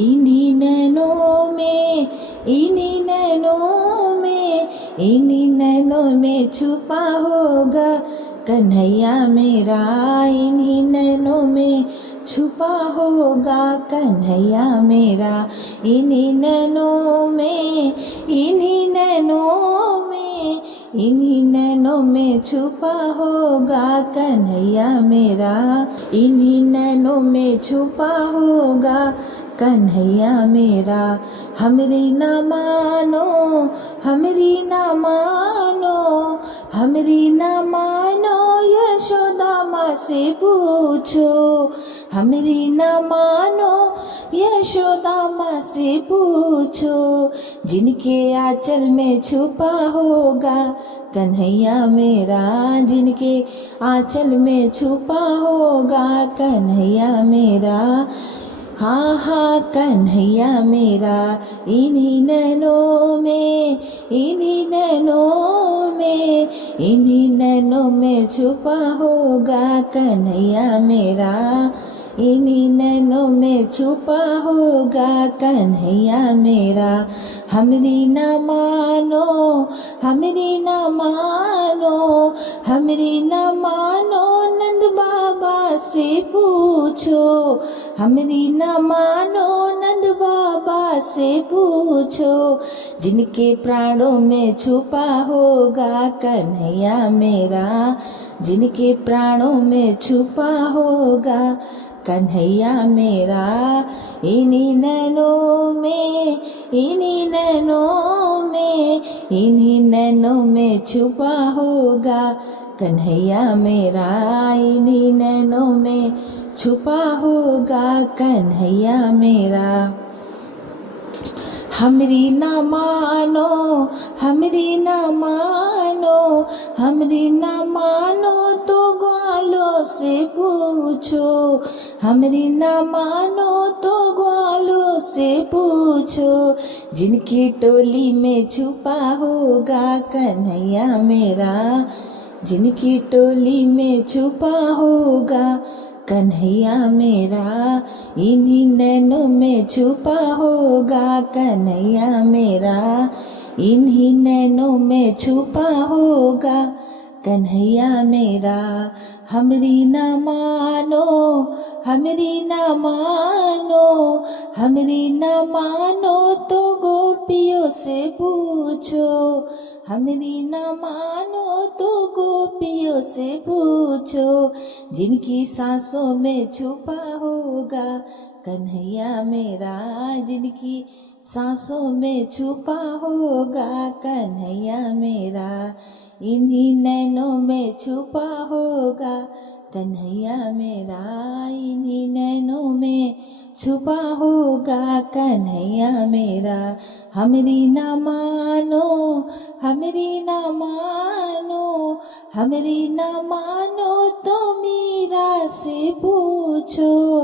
इन्हीं नैनों में, इन्हीं नैनों में, इन्हीं नैनों में छुपा होगा कन्हैया मेरा। इन्हीं नैनों में छुपा होगा कन्हैया मेरा। इन्हीं नैनों में, इन्हीं नैनों में, इन्हीं नैनों में छुपा होगा कन्हैया मेरा। इन्हीं नैनों में छुपा होगा कन्हैया मेरा। हमरी ना मानो, हमरी ना मानो, हमरी ना मानो, यशोदा माँ से पूछो। हमरी ना मानो, यशोदा माँ से पूछो। जिनके आंचल में छुपा होगा कन्हैया मेरा, जिनके आंचल में छुपा होगा कन्हैया मेरा। हाँ हाँ कन्हैया मेरा। इन्हीं नैनों में, इन्हीं नैनों में, इन्हीं नैनों में छुपा होगा कन्हैया मेरा। इन्हीं नैनों में छुपा होगा कन्हैया मेरा। हमरी ना मानो, हमरी ना मानो, हमरी ना मानो, नंद बाबा से पूछो। हमरी ना मानो, नंद बाबा से पूछो। जिनके प्राणों में छुपा होगा कन्हैया मेरा, जिनके प्राणों में छुपा होगा कन्हैया मेरा। इन्हीं नैनों में, इन्हीं नैनों में, इन्हीं नैनों में छुपा होगा कन्हैया मेरा। इन्हीं नैनों में छुपा होगा कन्हैया मेरा। हमरी ना मानो, हमरी ना मानो, हमरी ना मानो तो ग्वालों से पूछो। हमरी ना मानो तो ग्वालों से पूछो। जिनकी टोली में छुपा होगा कन्हैया मेरा, जिनकी टोली में छुपा होगा कन्हैया मेरा। इन्हीं नैनों में छुपा होगा कन्हैया मेरा। इन्हीं नैनों में छुपा होगा कन्हैया मेरा। हमरी ना मानो, हमरी ना मानो, हमरी ना मानो तो गोपियों से पूछो। हमरी ना मानो तो गोपियों से पूछो। जिनकी सांसों में छुपा होगा कन्हैया मेरा, जिनकी सांसों में छुपा होगा कन्हैया मेरा। इन्हीं नैनों में छुपा होगा कन्हैया मेरा। इन्हीं नैनों में छुपा होगा कन्हैया मेरा। हमरी ना मानो, हमरी ना मानो, हमरी ना मानो तो मीरा से पूछो।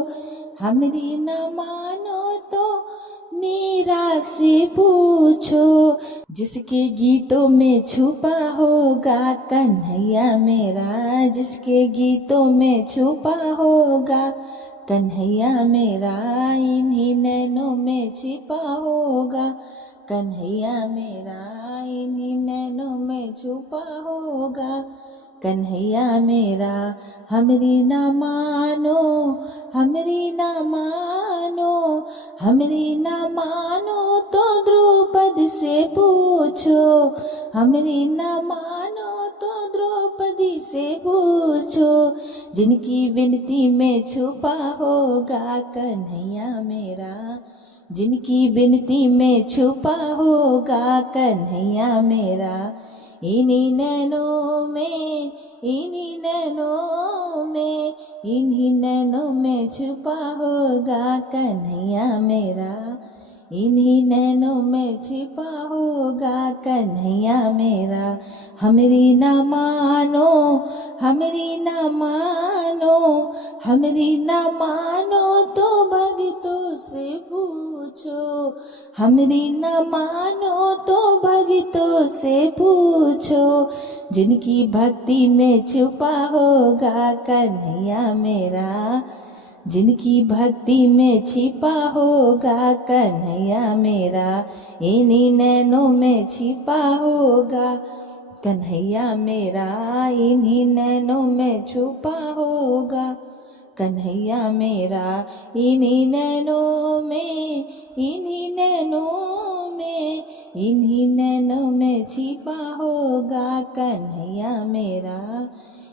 हमरी ना मानो तो मीरा से पूछो। जिसके गीतों में छुपा होगा कन्हैया मेरा, जिसके गीतों में छुपा होगा कन्हैया मेरा। इन्हीं नैनों में छिपा होगा कन्हैया मेरा। इन्हीं नैनों में छुपा होगा कन्हैया मेरा। हमरी ना मानो, हमरी ना मानो, हमरी ना मानो तो द्रौपदी से पूछो। हमरी ना मानो तो द्रौपदी से पूछो। जिनकी विनती में छुपा होगा कन्हैया मेरा, जिनकी विनती में छुपा होगा कन्हैया मेरा। इन्हीं नैनों में, इन्हीं नैनों में, इन्हीं नैनों में छुपा होगा कन्हैया मेरा। इन्हीं नैनों में छिपा होगा कन्हैया मेरा। हमरी ना मानो, हमरी ना मानो, हमरी ना मानो तो भगतों से पूछो। हमरी ना मानो तो भगतों से पूछो। जिनकी भक्ति में छुपा होगा कन्हैया मेरा, जिनकी भक्ति में छिपा होगा कन्हैया मेरा, इन्हीं नैनों में छिपा होगा कन्हैया मेरा, इन्हीं नैनों में छुपा होगा कन्हैया मेरा, इन्हीं नैनों में, इन्हीं नैनों में, इन्हीं नैनों में छिपा होगा कन्हैया मेरा,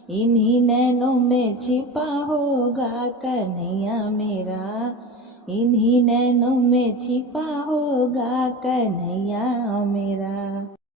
इन्हीं नैनों में छिपा होगा कन्हैया मेरा, इन्हीं नैनों में छिपा होगा कन्हैया मेरा।